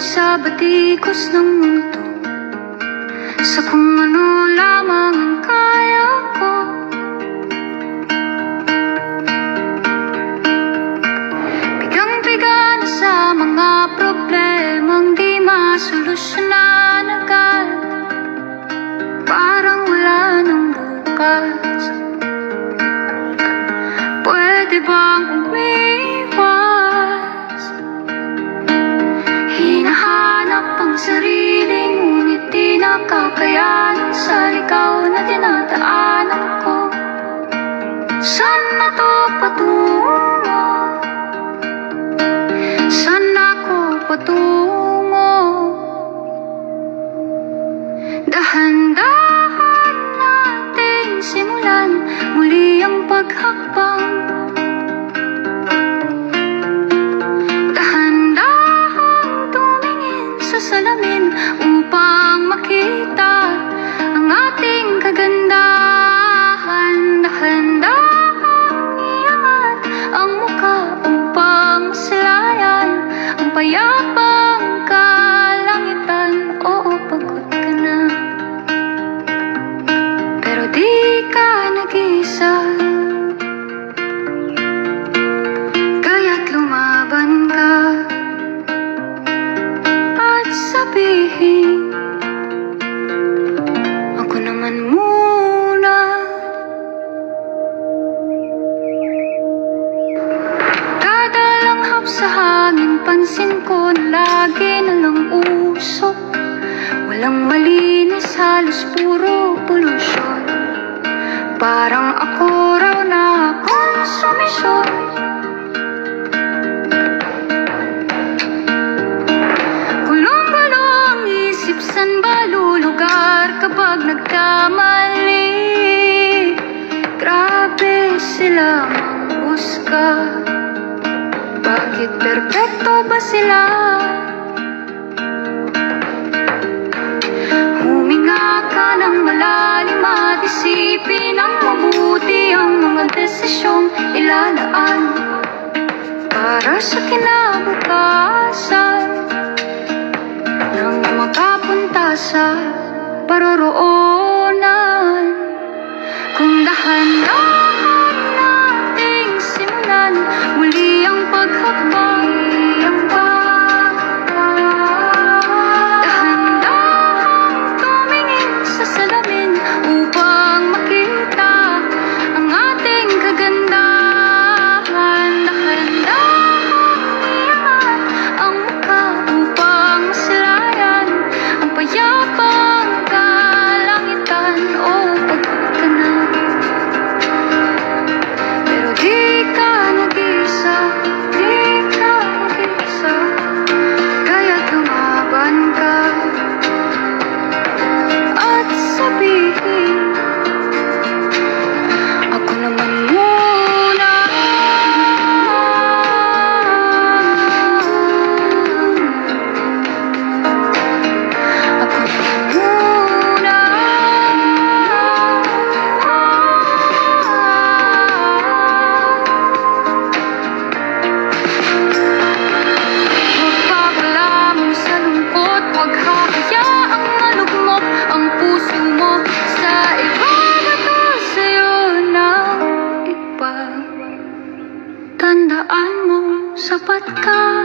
sa batikos ng mundo, sa kung ano lamang ang kaya ko. Bigang-biga na sa mga problemang di masolusyonan agad, parang wala nang bukas. Pwede bang umiwas? Hinahanap ang sarili, ngunit di nakakayanan sa ligaw na dinadaanan ko. Saan na to patungo? Saan ako patungo? Dahan-dahan nating simulan muli ang paghakbang. Dahan-dahan tumingin sa salamin upang makita ang ating kagandahan. Dahan-dahan iangat ang mukha upang masalayan ang payapang kalangitan. Oo, pagod ka na, pero di ka nag-isa. Kaya't lumaban ka at sabihin, ako naman muna. Kada langhap sa hangin, pansin ko na lagi na lang usok. Walang malinis, halos puro polusyon. Parang ako raw na konsumisyon. Gulong-gulo ang isip, san ba lulugar kapag nagkamali? Grabe sila manghusga. Bakit perpekto ba sila? Huminga ka ng malalim at isipin ang mabuti ang mga desisyong ilalaan para sa kinabukasan nang makapunta sa paroroonan. Kung dahan-dahan nating simulan muli ang paghakbang. Dahan-dahan tumingin sa salamin upang makita ang ating kagandahan. Dahan-dahan iangat ang mukha upang masalayan ang payapang kalangitan. Oh, pagod ka na, pero di ka nag-isa. Di ka nag-isa. Kaya't lumaban ka at sabihin, ako naman muna. Ako naman muna. Huwag papalamon sa lungkot, huwag hahayaang malugmok ang puso mo sa ibabato sa'yo ng iba. Tandaan mo, sapat ka.